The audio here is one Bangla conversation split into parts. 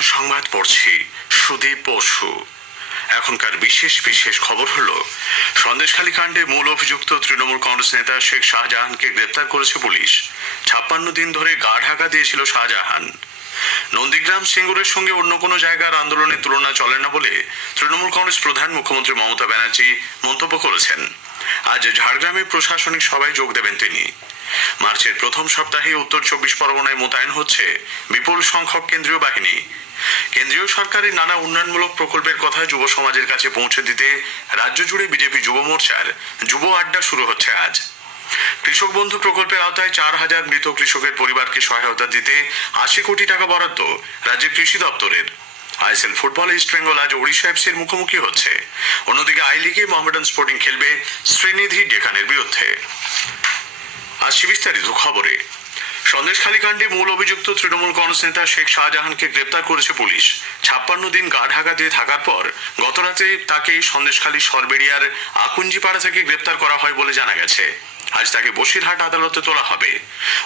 স্থানীয় সংবাদ পড়ছি সুদীপ বসু। এখনকার বিশেষ বিশেষ খবর হলো, সন্দেশখালী কাণ্ডে মূল অভিযুক্ত তৃণমূল কংগ্রেস নেতা শেখ শাহজাহানকে গ্রেপ্তার করেছে পুলিশ। 56 দিন ধরে গা ঢাকা দিয়েছিল শাহজাহান। নন্দীগ্রাম সিঙ্গুরের সঙ্গে অন্য কোনো জায়গার আন্দোলনের তুলনা চলে না বলে তৃণমূল কংগ্রেস প্রধান মুখ্যমন্ত্রী মমতা ব্যানার্জি মন্তব্য করেছেন। আজ ঝাড়গ্রামে প্রশাসনিক সভায় যোগ দেবেন তিনি। মার্চের প্রথম সপ্তাহে উত্তর 24 পরগনায় মোতায়েন হচ্ছে বিপুল সংখ্যক কেন্দ্রীয় বাহিনী। কেন্দ্রীয় সরকারের নানা উন্নয়নমূলক প্রকল্পের কথা যুব সমাজের কাছে পৌঁছে দিতে রাজ্য জুড়ে বিজেপি যুব মোর্চার যুব আড্ডা শুরু হচ্ছে আজ। কৃষক বন্ধু প্রকল্পের আওতায় 4000 মৃত কৃষকের পরিবারকে সহায়তা দিতে 80 কোটি টাকা বরাদ্দ রাজ্যের কৃষি দপ্তরের। আইএসএল ফুটবলে ইস্ট বেঙ্গল আজ ওড়িশা এফসির মুখোমুখি হচ্ছে। অন্যদিকে আই লিগে মোহামেডান স্পোর্টিং খেলবে শ্রীনিধি ডেকানের বিরুদ্ধে। আসছি বিস্তারিত খবরে। সন্দেশখালী কাণ্ডে মূল অভিযুক্ত তৃণমূল কংগ্রেস নেতা শেখ শাহজাহানকে গ্রেপ্তার করেছে পুলিশ। 56 দিন গা ঢাকা দিয়ে থাকার পর গতরাতে তাকে সন্দেশখালী সরবেরিয়ার আকুঞ্জিপাড়া থেকে গ্রেপ্তার করা হয় বলে জানা গেছে। আজ তাকে বসিরহাট আদালতে তোলা হবে।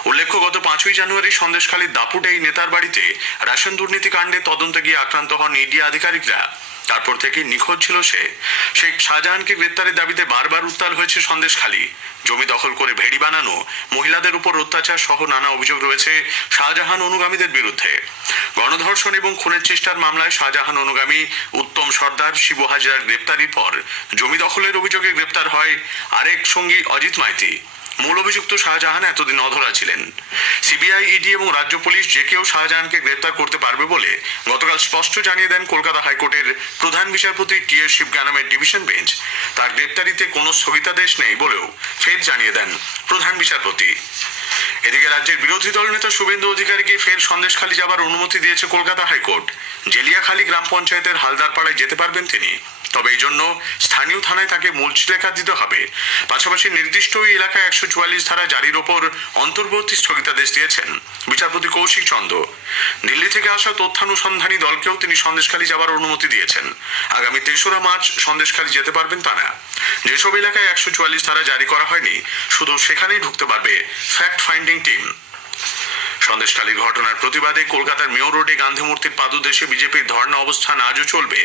উল্লেখ্য, গত 5ই জানুয়ারি সন্দেশখালীর দাপুটে এই নেতার বাড়িতে রেশন দুর্নীতি কাণ্ডে তদন্তে গিয়ে আক্রান্ত হন ইডি আধিকারিকরা। তারপর থেকে নিখোঁজ ছিল সে। শেখ শাহজাহানকে গ্রেপ্তারের দাবিতে বারবার উত্তাল হয়েছে সন্দেশখালী। জমি দখল করে ভেড়ি বানানো, মহিলাদের উপর অত্যাচার সহ নানা অভিযোগ রয়েছে শাহজাহান অনুগামীদের বিরুদ্ধে। গণধর্ষণ এবং খুনের চেষ্টার মামলায় শাহজাহান অনুগামী উত্তম সর্দার, শিবু হাজরার গ্রেপ্তারির পর জমি দখলের অভিযোগে গ্রেপ্তার হয় আরেক সঙ্গী অজিত মাইতি। মূল অভিযুক্ত শাহজাহান এতদিন অধরা ছিলেন। সিবিআই, ইডি এবং রাজ্য পুলিশ যে কেউ শাহজাহানকে গ্রেপ্তার করতে পারবে বলে গতকাল স্পষ্ট জানিয়ে দেন কলকাতা হাইকোর্টের প্রধান বিচারপতি টি.এস. শিবজ্ঞানমের division bench. তার গ্রেপ্তারিতে কোনো স্থগিতাদেশ নেই বলেও ফের জানিয়ে দেন প্রধান বিচারপতি। এদিকে রাজ্যের বিরোধী দল নেতা শুভেন্দু অধিকারীকে ফের সন্দেশখালী যাবার অনুমতি দিয়েছে কলকাতা হাইকোর্ট। জেলিয়াখালী গ্রাম পঞ্চায়েতের হালদারপাড়ায় যেতে পারবেন তিনি, তবে এই জন্য স্থানীয় থানায় তাকে মুচলেখা দিতে হবে। পাশাপাশি নির্দিষ্ট ওই এলাকায় 144 ধারা জারির ওপর অন্তর্বর্তী স্থগিতাদেশ দিয়েছেন বিচারপতি কৌশিক চন্দ্র। দিল্লি থেকে আসা তথ্যানুসন্ধানী দলকেও তিনি সন্দেশখালী যাবার অনুমতি দিয়েছেন। আগামী 3রা মার্চ সন্দেশখালী যেতে পারবেন তারা। যেসব এলাকায় 144 ধারা জারি করা হয়নি, শুধু সেখানেই ঢুকতে পারবে ফ্যাক্ট ফাইন্ডিং টিম। সন্দেশখালীর ঘটনার প্রতিবাদে কলকাতার মেয়র রোডে গান্ধী মূর্তির পাদদেশে বিজেপির ধর্ণা অবস্থান আজও চলবে।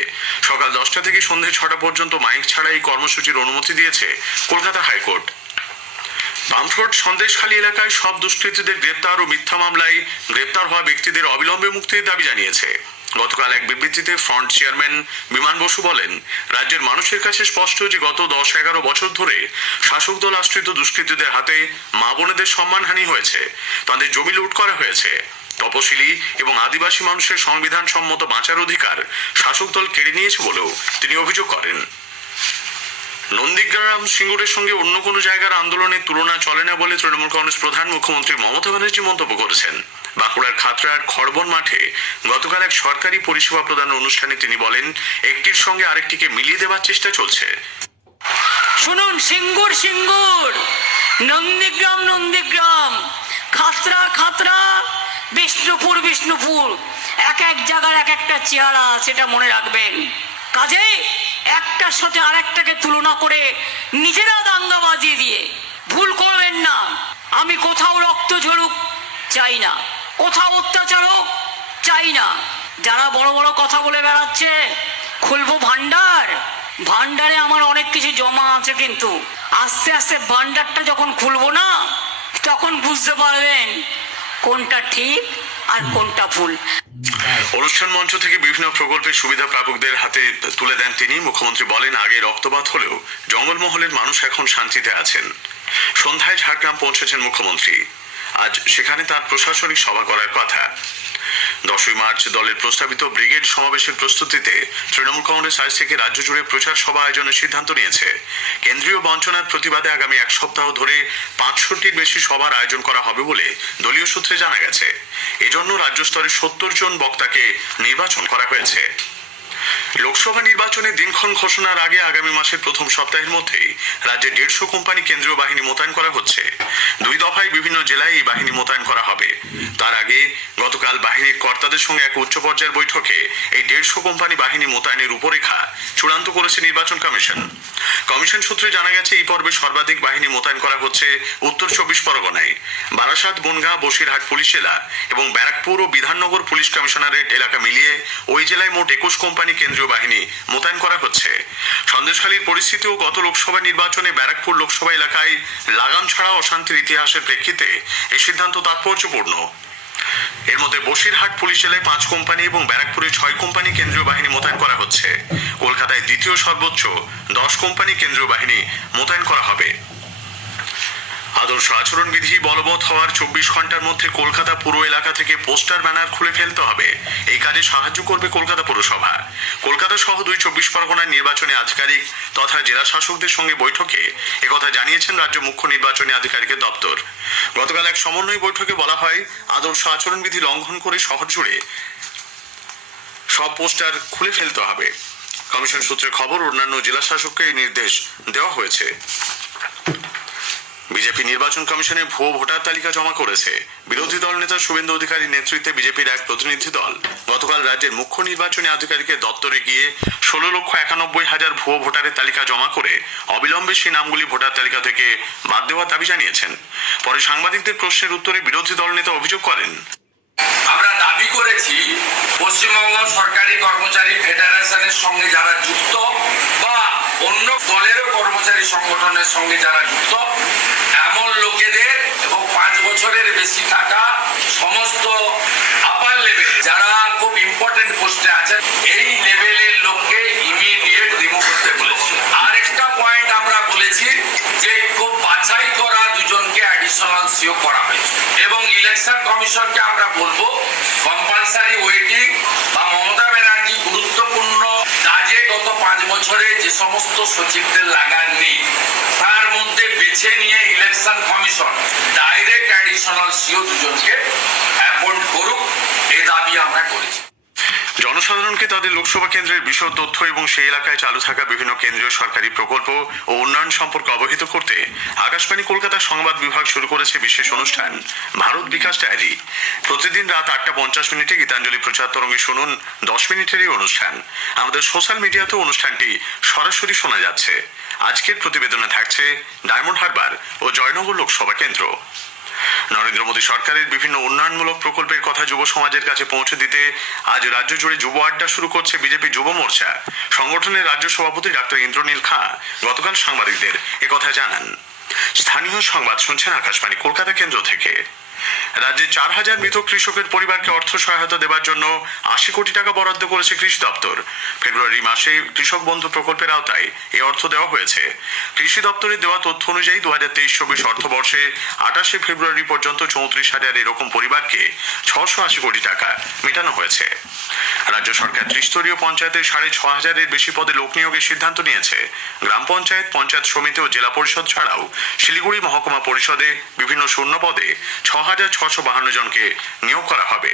সকাল 10টা থেকে সন্ধ্যে 6টা পর্যন্ত মাইক ছাড়া এই কর্মসূচির অনুমতি দিয়েছে কলকাতা হাইকোর্ট। বামফ্রন্ট সন্দেশখালী এলাকায় সব দুষ্কৃতীদের গ্রেপ্তার ও মিথ্যা মামলায় গ্রেপ্তার হওয়া ব্যক্তিদের অবিলম্বে মুক্তির দাবি জানিয়েছে। গতকাল এক বিবৃতিতে ফ্রন্ট চেয়ারম্যান বিমান বসু বলেন, রাজ্যের মানুষের কাছে স্পষ্ট যে গত 10-11 বছর ধরে শাসক দল আশ্রিত দুষ্কৃতীদের হাতে মা বোনেদের সম্মানহানি হয়েছে, তাদের জমি লুট করা হয়েছে। তপশিলি এবং আদিবাসী মানুষের সংবিধান সম্মত বাঁচার অধিকার শাসক দল কেড়ে নিয়েছে বলেও তিনি অভিযোগ করেন। নন্দীগ্রাম সিঙ্গুরের সঙ্গে অন্য কোনো জায়গার আন্দোলনের তুলনা চলে না বলে তৃণমূল কংগ্রেস প্রধান মুখ্যমন্ত্রী মমতা ব্যানার্জি মন্তব্য করেছেন। বাঁকুড়ার খাতড়ার খড়বন মাঠে গতকাল এক সরকারি পরিষেবা প্রদান অনুষ্ঠানে তিনি বলেন, একটির সঙ্গে আরেকটিকে মিলিয়ে দেওয়ার চেষ্টা চলছে। শুনুন, সিঙ্গুর সিঙ্গুর, নন্দীগ্রাম নন্দীগ্রাম, খাতড়া খাতড়া, বিষ্ণুপুর বিষ্ণুপুর, এক এক জায়গার এক একটা চেহারা, সেটা মনে রাখবেন। কাজেই একটার সাথে আরেকটাকে তুলনা করে নিজেরা দাঙ্গা বাজিয়ে দিয়ে ভুল করবেন না। আমি কোথাও রক্ত ঝরুক চাই না, কোথাও অত্যাচার হোক চাই না। যারা বড় বড় কথা বলে বেড়াচ্ছে খুলবো ভান্ডার, ভান্ডারে আমার অনেক কিছু জমা আছে, কিন্তু আস্তে আস্তে ভান্ডারটা যখন খুলবো না, তখন বুঝতে পারবেন কোনটা ঠিক আর কোনটা ভুল। অনুষ্ঠান মঞ্চ থেকে বিভিন্ন প্রকল্পের সুবিধা প্রাপকদের হাতে তুলে দেন তিনি। মুখ্যমন্ত্রী বলেন, আগে রক্তপাত হলেও জঙ্গলমহলের মানুষ এখন শান্তিতে আছেন। সন্ধ্যায় ঝাড়গ্রাম পৌঁছেছেন মুখ্যমন্ত্রী। আজ সেখানে তার প্রশাসনিক সভা করার কথা। 10ই মার্চ দলের প্রস্তাবিত ব্রিগেড সমাবেশের প্রস্তুতিতে তৃণমূল কংগ্রেস আজ থেকে রাজ্য জুড়ে প্রচার সভা আয়োজনের সিদ্ধান্ত নিয়েছে। কেন্দ্রীয় বঞ্চনার প্রতিবাদে আগামী 1 সপ্তাহ ধরে 500টির বেশি সভার আয়োজন করা হবে বলে দলীয় সূত্রে জানা গেছে। এজন্য রাজ্য স্তরে 70 জন বক্তাকে নির্বাচন করা হয়েছে। লোকসভা নির্বাচনের দিনক্ষণ ঘোষণার আগে আগামী মাসের প্রথম সপ্তাহের মধ্যেই রাজ্যে 150 কোম্পানি কেন্দ্রীয় বাহিনী মোতায়েন করা হচ্ছে। 2 দফায় বিভিন্ন জেলায় এই বাহিনী মোতায়েন করা হবে। তার আগে গতকাল বাহিনীর কর্তাদের সঙ্গে এক উচ্চ পর্যায়ের বৈঠকে এই 150 কোম্পানি বাহিনী মোতায়েনের রূপরেখা চূড়ান্ত করেছে নির্বাচন কমিশন। কমিশন সূত্রে জানা গেছে এই পর্বে সর্বাধিক বাহিনী মোতায়েন করা হচ্ছে উত্তর 24 পরগনায়। বারাসাত, বনগাঁ, বসিরহাট পুলিশ জেলা এবং ব্যারাকপুর ও বিধাননগর পুলিশ কমিশনারেট এলাকা মিলিয়ে ওই জেলায় মোট 21 কোম্পানি কেন্দ্রীয় বাহিনী মোতায়েন করা হচ্ছে। সন্দেশখালীর পরিস্থিতিও গত লোকসভা নির্বাচনে ব্যারাকপুর লোকসভা এলাকায় লাগাম ছাড়া অশান্তির ইতিহাসের প্রেক্ষিতে এই সিদ্ধান্ত তাৎপর্যপূর্ণ। এর মধ্যে বসিরহাট পুলিশ জেলায় 5 কোম্পানি এবং ব্যারাকপুরে 6 কোম্পানি কেন্দ্রীয় বাহিনী মোতায়েন করা হচ্ছে। কলকাতায় দ্বিতীয় সর্বোচ্চ 10 কোম্পানি কেন্দ্রীয় বাহিনী মোতায়েন করা হবে। আদর্শ আচরণবিধি বলবৎ হওয়ার 24 ঘন্টার মধ্যে কলকাতা পুর এলাকা থেকে পোস্টার ব্যানার খুলে ফেলতে হবে। এই কাজে সাহায্য করবে কলকাতা পুরসভা। কলকাতা সহ 24 পরগনার নির্বাচনী আধিকারিক তথা জেলা শাসকদের সঙ্গে বৈঠকে একথা জানিয়েছেন রাজ্য মুখ্য নির্বাচনী আধিকারিকের দপ্তর। গতকাল এক সমন্বয় বৈঠকে বলা হয়, আদর্শ আচরণবিধি লঙ্ঘন করে শহর জুড়ে সব পোস্টার খুলে ফেলতে হবে। কমিশন সূত্রে খবর, অন্যান্য জেলা শাসককে এই নির্দেশ দেওয়া হয়েছে। বিজেপি নির্বাচন কমিশনে ভুয়ো ভোটার তালিকা জমা করেছে। বিরোধী দল নেতা শুভেন্দু অধিকারীর নেতৃত্বে বিজেপির এক প্রতিনিধি দল গতকাল রাজ্যের মুখ্য নির্বাচনী আধিকারিকের দপ্তরে গিয়ে 16,91,000 ভুয়ো ভোটারের তালিকা জমা করে অবিলম্বে সেই নামগুলি ভোটার তালিকা থেকে বাদ দেওয়ার দাবি জানিয়েছেন। পরে সাংবাদিকদের প্রশ্নের উত্তরে বিরোধী দল নেতা অভিযোগ করেন, আমরা দাবি করেছি পশ্চিমবঙ্গ সরকারি কর্মচারী ফেডারেশনের সঙ্গে যারা যুক্ত বা অন্য দলেরও কর্মচারী সংগঠনের সঙ্গে যারা যুক্ত এমন লোকেদের এবং 5 বছরের বেশি থাকা সমস্ত আপার লেভেল যারা খুব ইম্পর্টেন্ট পোস্টে আছেন এই লেভেলের লোককে ইমিডিয়েট রিমুভ করতে বলেছি। আর একটা পয়েন্ট আমরা বলেছি যে খুব বাছাই করা দুজনকে অ্যাডিশনাল সিও করা হয়েছে এবং ইলেকশন কমিশনকে আমরা বলবো কম্পালসারি ওয়েটিং বা মমতা ব্যানার্জি গুরুত্বপূর্ণ কাজে গত 5 বছরে যে সমস্ত সচিবদের লাগান নেই তার মধ্যে বেছে নিয়ে election commission direct additional CO দুজনকে অ্যাপয়েন্ট করুক, এই দাবি আমরা করেছি। জনসাধারণকে তাদের লোকসভা কেন্দ্রের বিশদ তথ্য এবং সেই এলাকায় চালু থাকা বিভিন্ন কেন্দ্রীয় সরকারি প্রকল্প ও উন্নয়ন সম্পর্কে অবহিত করতে আকাশবাণী কলকাতা সংবাদ বিভাগ শুরু করেছে বিশেষ অনুষ্ঠান ভারত বিকাশ ডায়েরি। প্রতিদিন রাত 8:50 গীতাঞ্জলি প্রচার তরঙ্গে শুনুন 10 মিনিটের এই অনুষ্ঠান। আমাদের সোশ্যাল মিডিয়াতেও অনুষ্ঠানটি সরাসরি শোনা যাচ্ছে। আজকের প্রতিবেদনে থাকছে ডায়মন্ড হারবার ও জয়নগর লোকসভা কেন্দ্র। নরেন্দ্র মোদী সরকারের বিভিন্ন উন্নয়নমূলক প্রকল্পের কথা যুব সমাজের কাছে পৌঁছে দিতে আজ রাজ্য জুড়ে যুব আড্ডা শুরু করছে বিজেপি যুব মোর্চা। সংগঠনের রাজ্য সভাপতি ডক্টর ইন্দ্রনীল খাঁ গতকাল সাংবাদিকদের একথা জানান। স্থানীয় সংবাদ শুনছেন আকাশবাণী কলকাতা কেন্দ্র থেকে। রাজ্যে 4,000 মৃত কৃষকের পরিবারকে অর্থ সহায়তা দেওয়ার জন্য 80 কোটি টাকা বরাদ্দ করেছে কৃষি দপ্তর। ফেব্রুয়ারি মাসে কৃষক বন্ধু প্রকল্পের আওতায় এই অর্থ দেওয়া হয়েছে। কৃষি দপ্তরের দেওয়া তথ্য অনুযায়ী 2023-24 অর্থবর্ষে 28 ফেব্রুয়ারি পর্যন্ত 34,000 এরকম পরিবারকে 680 কোটি টাকা মেটানো হয়েছে। রাজ্য সরকার ত্রিস্তরীয় পঞ্চায়েতের 6,500-এর বেশি পদে লোক নিয়োগের সিদ্ধান্ত নিয়েছে। গ্রাম পঞ্চায়েত, পঞ্চায়েত সমিতি ও জেলা পরিষদ ছাড়াও শিলিগুড়ি মহকুমা পরিষদে বিভিন্ন শূন্য পদে 6,652 জনকে নিয়োগ করা হবে।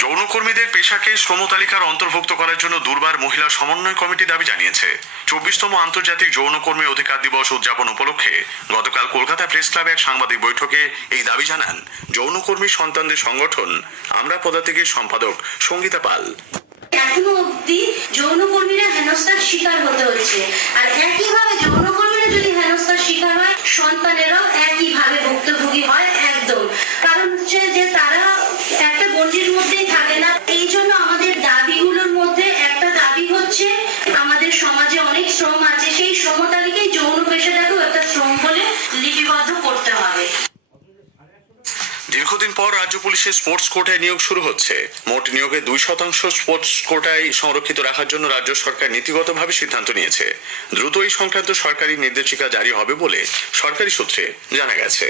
যৌনকর্মীদের পেশাকে শ্রম তালিকার অন্তর্ভুক্ত করার জন্য দুর্বার মহিলা সমন্বয় কমিটি দাবি জানিয়েছে। 24তম আন্তর্জাতিক যৌনকর্মী অধিকার দিবস উদযাপন উপলক্ষে গতকাল কলকাতা প্রেস ক্লাবে এক সাংবাদিক বৈঠকে এই দাবি জানান যৌনকর্মী সন্তানদের সংগঠন আমরা পদাতিকের সম্পাদক সঙ্গীতা পাল। এখনো অব্দি যৌনকর্মীরা হেনস্থার শিকার হতে হচ্ছে, আর একইভাবে যৌনকর্মীরা যদি হেনস্থার শিকার হয় সন্তানেরাও একইভাবে ভুক্তভোগী হয় একদম। কারণ হচ্ছে যে তারা একটা গণ্ডির মধ্যেই থাকে না। এই জন্য আমাদের দাবিগুলোর মধ্যে একটা দাবি হচ্ছে আমাদের সমাজে অনেক শ্রম আছে, সেই শ্রম তালিকায় যৌন পেশাটাকেও একটা শ্রম বলে লিপিবদ্ধ করতে হবে। দীর্ঘদিন পর রাজ্য পুলিশের স্পোর্টস কোটায় নিয়োগ শুরু হচ্ছে। মোট নিয়োগে 2% স্পোর্টস কোটায় সংরক্ষিত রাখার জন্য রাজ্য সরকার নীতিগতভাবে সিদ্ধান্ত নিয়েছে। দ্রুত এই সংক্রান্ত সরকারি নির্দেশিকা জারি হবে বলে সরকারি সূত্রে জানা গেছে।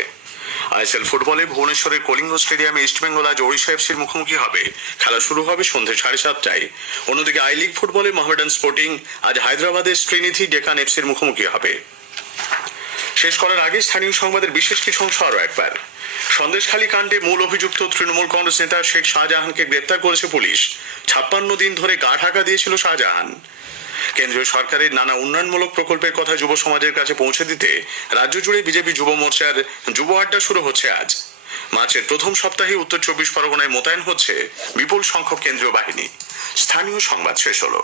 আইএসএল ফুটবলে ভুবনেশ্বরের কলিঙ্গ স্টেডিয়ামে ইস্টবেঙ্গল আজ ওড়িশা এফসির মুখোমুখি হবে। খেলা শুরু হবে সন্ধ্যে 7:30টায়। অন্যদিকে আই লিগ ফুটবলে মোহামেডান স্পোর্টিং আজ হায়দ্রাবাদের শ্রীনিধি ডেকান এফসির মুখোমুখি হবে। শেষ করার আগে স্থানীয় সংবাদের বিশেষ কিছু অংশ আরও একবার। সন্দেশখালী কাণ্ডে মূল অভিযুক্ত তৃণমূল কংগ্রেস নেতা শেখ শাহজাহানকে গ্রেপ্তার করেছে পুলিশ। 56 দিন ধরে গা ঢাকা দিয়েছিল শাহজাহান। কেন্দ্রীয় সরকারের নানা উন্নয়নমূলক প্রকল্পের কথা যুব সমাজের কাছে পৌঁছে দিতে রাজ্য জুড়ে বিজেপি যুব মোর্চার যুব আড্ডা শুরু হচ্ছে আজ। মার্চের প্রথম সপ্তাহে উত্তর 24 পরগনায় মোতায়েন হচ্ছে বিপুল সংখ্যক কেন্দ্রীয় বাহিনী। স্থানীয় সংবাদ শেষ হলো।